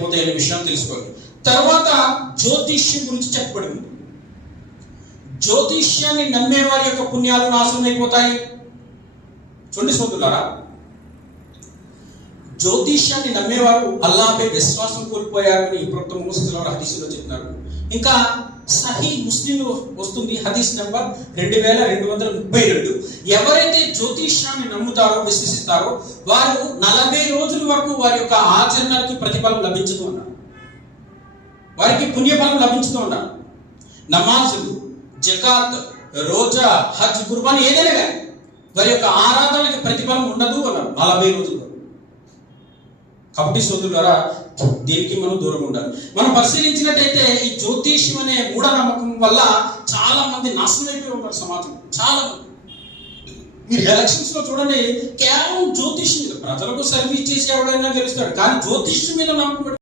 అయిపోతాయి అనే విషయాన్ని తెలుసుకోవాలి. తర్వాత జ్యోతిష్యం గురించి చెప్పబడింది. జ్యోతిష్యాన్ని నమ్మే వారి యొక్క పుణ్యాలు నాశనం అయిపోతాయి. చూడండి సోదరులారా, జ్యోతిష్యాన్ని నమ్మేవారు అల్లాహపై విశ్వాసం కోల్పోయారని ప్రవక్త ముహమ్మద్ హదీసులో చెప్తున్నారు. ఇంకా సహీ ముస్లింలో వస్తుంది హదీస్ నెంబర్ 2232. ఎవరైతే జ్యోతిష్యాన్ని నమ్ముతారో విశ్వసిస్తారో వారు 40 రోజుల వరకు వారి యొక్క ఆచరణకి ప్రతిఫలం లభించుతూ ఉన్నారు, వారికి పుణ్యఫలం లభించుతూ ఉన్నారు. నమాజులు, జకాత్, రోజా, హజ్, కుర్బానీ ఏదైనా కానీ వారి యొక్క ఆరాధనకి ప్రతిఫలం ఉండదు అన్నారు 40 రోజులు. కాబట్టి సోదరులారా, దీనికి మనం దూరంగా ఉండాలి. మనం పరిశీలించినట్టయితే ఈ జ్యోతిష్యం అనే మూఢనమ్మకం వల్ల చాలా మంది నాశనం అయిపోయి ఉన్నారు సమాజం. చాలా మంది మీరు ఎలక్షన్స్ లో చూడండి, కేవలం జ్యోతిష్యం మీద ప్రజలకు సర్వీస్ చేసి ఎవడైనా గెలుస్తాడు, కానీ జ్యోతిష్యం మీద నమ్మకం